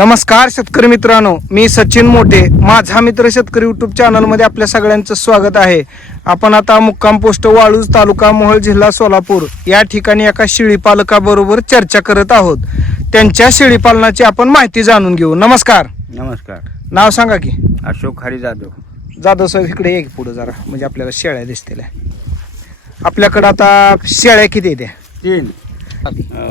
नमस्कार शेतकरी मित्रांनो मी सचिन मोठे. माझा मित्र शेतकरी युट्यूब चॅनलमध्ये आपल्या सगळ्यांचं स्वागत आहे. आपण आता मुक्काम पोस्ट वाळूज तालुका मोहोळ जिल्हा सोलापूर या ठिकाणी एका शेळी पालकाबरोबर चर्चा करत आहोत. त्यांच्या शेळी पालनाची आपण माहिती जाणून घेऊ. नमस्कार. नमस्कार. नाव सांगा की. अशोक हरी जाधव. जाधव साहेब इकडे एक पुढे जरा. म्हणजे आपल्याला शेळ्या दिसतील. आपल्याकडे आता शेळ्या किती येत्या तीन.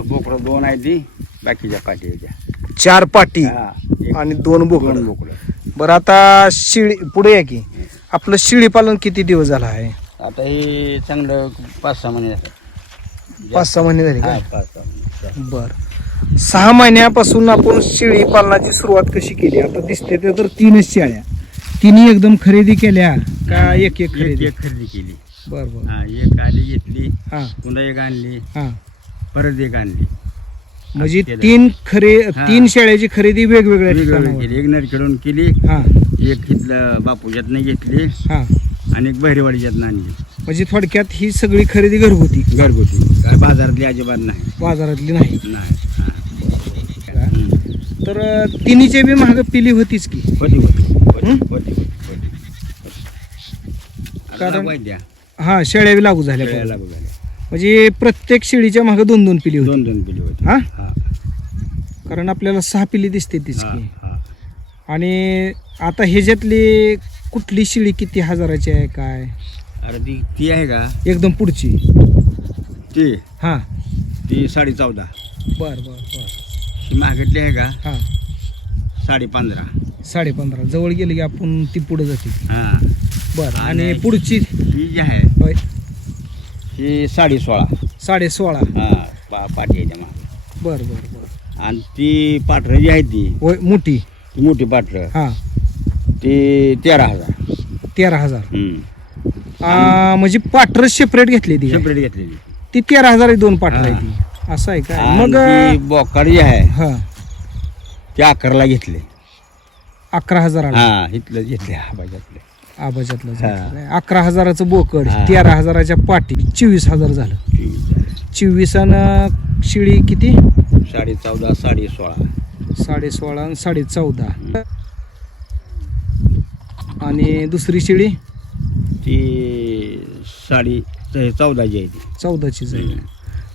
बोकडं दोन आहे ती बाकीच्या पाठी आहे त्या. चार पाटी हा, एक- आणि दोन बोकड. दोन बोकडं. बरं आता शिळी पुढे या की. आपलं शेळी पालन किती दिवस झालं आहे? आता हे चांगलं पाच सहा महिने झाले. पाच सहा महिने झाले हा, का पाच सहा महिने. बर. सहा महिन्यापासून आपण शेळी पालनाची सुरुवात कशी केली? आता दिसते ते तर तीनच शेळ्या. तिन्ही एकदम खरेदी केल्या का एक एक एक खरेदी? एक खरेदी केली. बर बर. हा एक आली घेतली हा. पुन्हा एक आणली हा. परत एक आणली. म्हणजे केलं. तीन खरे हा. तीन शेळ्याची खरेदी वेगवेगळ्या वेगवेगळी ठिकाणावर. केली. एक नरखेडून केली हा. एक इथलं बापूच्यातनं घेतली हा. आणि एक बहिरेवाडीच्यातनं आणली. म्हणजे थोडक्यात ही सगळी खरेदी घरगुती. घरगुती. काय बाजारातली अजिबात नाही. बाजारातली नाही. नाही हा. हम्म. तर अं, तिन्हीचे बी महाग पिली होतीच की. होती होती होती हं? होती होती. होती कारण- द्या हा शेळ्या बी लागू झाल्या. शेळ्या. लागू झाल्या. म्हणजे प्रत्येक शेळीच्या मागे दोन दोन पिली होती. दोन दोन पिली होती. हा? हा. कारण आपल्याला सहा पिली दिसते तीच हा, की. हा. आणि आता ह्याच्यातली कुठली शिळी किती हजाराची आहे काय? अरे ती ती आहे का? एकदम पुढची. ती? हा. ती साडे चौदा. बर बर बर. ही मागटली आहे का? हा. साडे पंधरा. साडे पंधरा. जवळ गेली की आपण ती पुढे जाते. हा. बर आणि आणि- पुढची? ही जी आहे होय. ही साडे सोळा. साडे सोळा. हा पाठी आहे त्या मागं. बर बर बर. आणि ती पाठरं जी आहे ती होय मोठी. ती मोठी पाठरं हा. ती तेरा हजार. तेरा हजार. आ, म्हणजे पाटर सेपरेट घेतली ती. सेपरेट घेतलेली ती. तेरा हजार दोन पाटर. आहे ती. असं आहे काय? आणि मग ती बोकाड जी आहे हा. ती अकराला घेतली. अकरा हजार हा इथलं घेतले. हा बाजातले आबाजातलं. झालं. अकरा हजाराचं बोकड हा. तेरा हजाराच्या पाटी चोवीस हजार झालं चोवीस आणि शिळी किती साडे चौदा साडे सोळा साडे सोळा आणि साडे चौदा आणि दुसरी शिळी ती साडी चौदाची आहे ती चौदाची जाईल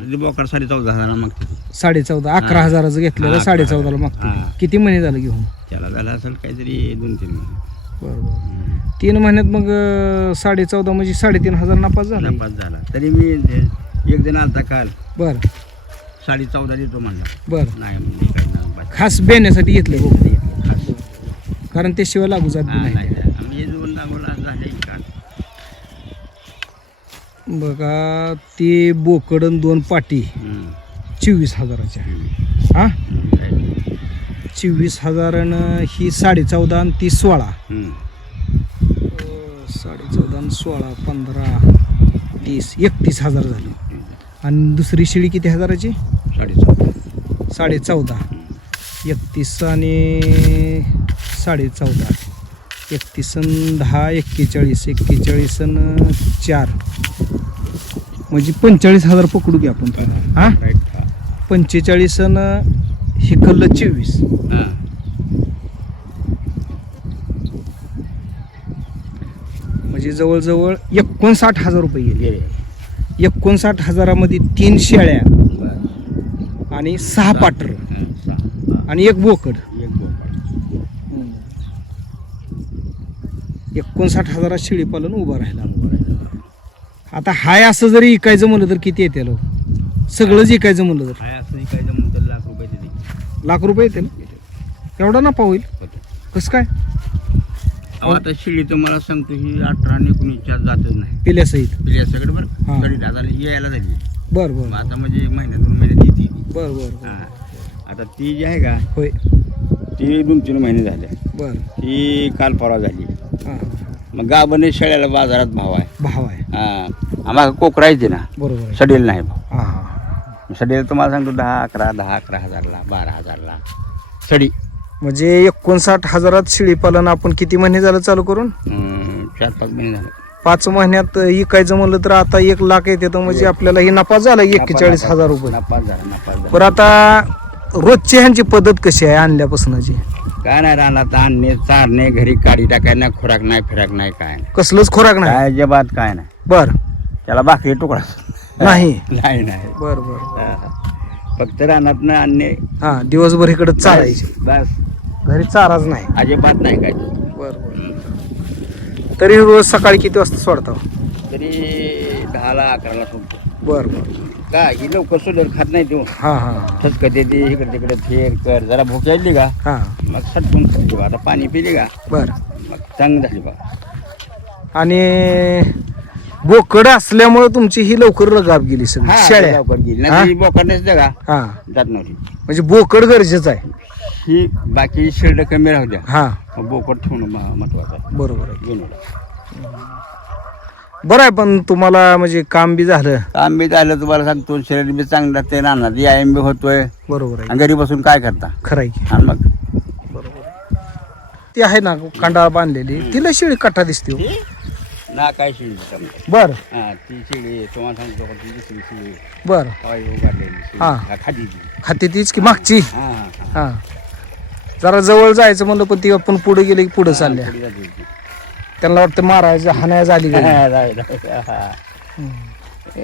ती बोकड साडे चौदा हजाराला मागते ती. साडे चौदा अकरा हा. हजाराचं घेतलेलं हा, साडे अकरा चौदाला हजार. मागते हा. किती महिने झालं घेऊन त्याला झालं असेल काहीतरी दोन तीन महिने बरोबर तीन महिन्यात मग साडे चौदा म्हणजे साडेतीन हजार नापास झाला. नापास झाला. तरी मी एक जण आलता काल. बर. साडे चौदा देतो म्हणला. बर. नाही काय. खास बेण्यासाठी घेतलं हो. कारण ते शिवाय लागू जात हा, नाही. नाही आम्ही हे दोन लागवला झाले काल बघा ते बोकडन दोन पाटी. हम्म. चोवीस हजाराच्या. हम्म. हा? काय? चोवीस हजारानं ही साडे चौदा आणि ती सोळा. हम्म. आणि सोळा पंधरा तीस एकतीस हजार झाले. आणि दुसरी शिळी किती हजाराची? साडे चौदा. साडे चौदा. एकतीस आणि साडे चौदा. एकतीस दहा एक्केचाळीस. एक्केचाळीस चार. म्हणजे पंचेचाळीस हजार पकडू घ्या आपण? हा. हा. पंचेचाळीस आणि हिकल्लं चोवीस. हा. म्हणजे जवळजवळ एकोणसाठ हजार रुपये गेले. एकोणसाठ हजारामध्ये तीन शेळ्या. आणि सहा पाटर. आणि एक बोकड. एक बोकड. एकोणसाठ हजारात शेळी पालन उभं राहिला. आता हाय असं जरी इकायचं म्हणलं तर किती येते लो? सगळंच इकायचं म्हणलं तर. हाय असं तर लाख रुपये देते लाख रुपये येते ना एवढा नफा होईल. कसं काय? आता शिळी तुम्हाला सांगतो ही अठरा आणि एकोणीसच्या जातच नाही. पिल्यासहित पिल्या सगळं हा. बरं सगळी दादाला यायला झाली बर मग बर आता म्हणजे महिन्यातून महिन्यात येते ती. बर बर हा. आता ती जी आहे का होय. ती दोन तीन महिने झाले. बर. ती काल परवा झाली. हां. मग गाभणे शेळ्याला बाजारात भाव आहे. भाव आहे. हा. आम्हाला कोकरा येते ना. बरोबर आहे. सडेल नाही भाव. हां. सडेल तुम्हाला सांगतो दहा अकरा दहा अकरा हजारला बारा हजारला. सडी. म्हणजे एकोणसाठ हजारात शेळी पालन आपण किती महिने झालं चालू करून? हम्म, चार पाच महिने झाले. पाच महिन्यात इकायचं म्हणलं तर आता एक लाख येते तर म्हणजे आपल्याला ही नफा झाला एक्केचाळीस हजार रुपये. नापास झाला नापास झाला. बरं आता रोजची ह्यांची पद्धत कशी आहे आणल्यापासूनची? काय नाही राहणार आणणे चारणे घरी काढी टाकाय नाही खुराक नाही फिराक नाही काय नाही. कसलंच खोराक नाही? काय अजिबात काय नाही. बर. त्याला भाकरी तुकडा. नाही. नाही नाही. बर बर हा. फक्त रानात आणणे. हा दिवसभर इकडे चालायचे. बस. घरी चाराच नाही. अजिबात नाही काय. बर बर. तरी रोज सकाळी किती वाजता सोडता तरी दहाला अकराला सोडतो. बर बर. का ही लवकर सोडर खात नाही तू. हा हा ठसक देते इकडे तिकडे फेर कर. जरा भूक यायली का? हा. मग सटकून खातो आता पाणी पिली का? बर. मग चांगली झाली बा. आणि बोकड असल्यामुळे तुमची ही लवकर रगाब गेली सगळी. हा, शेळ्या. लवकर गेली. हा? नाही ती बोकड नसते का? हा. जात नव्हती. म्हणजे बोकड गरजेचं आहे. ही बाकी शिल्ड कमी राहू द्या. हा. बोकड ठेवणं म- महत्वाचं आहे. बरोबर आहे. बरं आहे पण तुम्हाला म्हणजे काम बी झालं. काम बी झालं तुम्हाला सांगतो शरीर बी चांगलं ते राहणार व्यायाम बी होतोय. बरोबर आहे. आणि घरी बसून काय करता? खरं आहे की. आणि मग. ती आहे ना कांडाळ बांधलेली. तिला शिळी कट्टा दिसते हो. ना काय शिळी समजा. बर. हा ती शिळी तुम्हाला सांगतो का ती दुसरी शिळी बर. हवाई उभारलेली शिळी. हा. हा, खाली ती. खाते तीच की मागची? हा हा, हा. हा. जरा जवळ जायचं म्हणलं पण ती आपण पुढे गेले की पुढे चालल्या ती. त्यांना वाटतं मारायचं हाणाय झाली हा, गेली.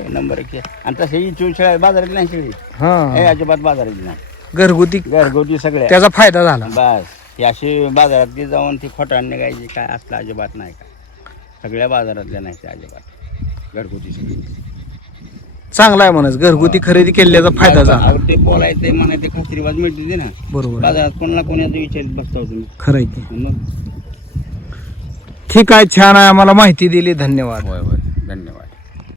नंबर एक आहे. आणि तसं ही चूल शेळ्या बाजारात नाही हे. हा अजिबात बाजारात नाही. घरगुती. घरगुती सगळ्या. त्याचा फायदा झाला. बस. ही अशी बाजारात ती जाऊन ती खोटान निघायची काय असलं अजिबात नाही काय सगळ्या बाजारातल्या नाही ते अजिबात. घरगुती सगळी. चांगला आहे म्हणच घरगुती खरेदी केल्याचा फायदा झाला. ते बोलायचं म्हणा ते खात्रीबाज मिळते ते ना. बरोबर. बाजारात कोणाला कोणाचं विचारित बसता तुम्ही खरं आहे की. मग? ठीक आहे छान आहे. आम्हाला माहिती दिली. धन्यवाद. होय होय. धन्यवाद.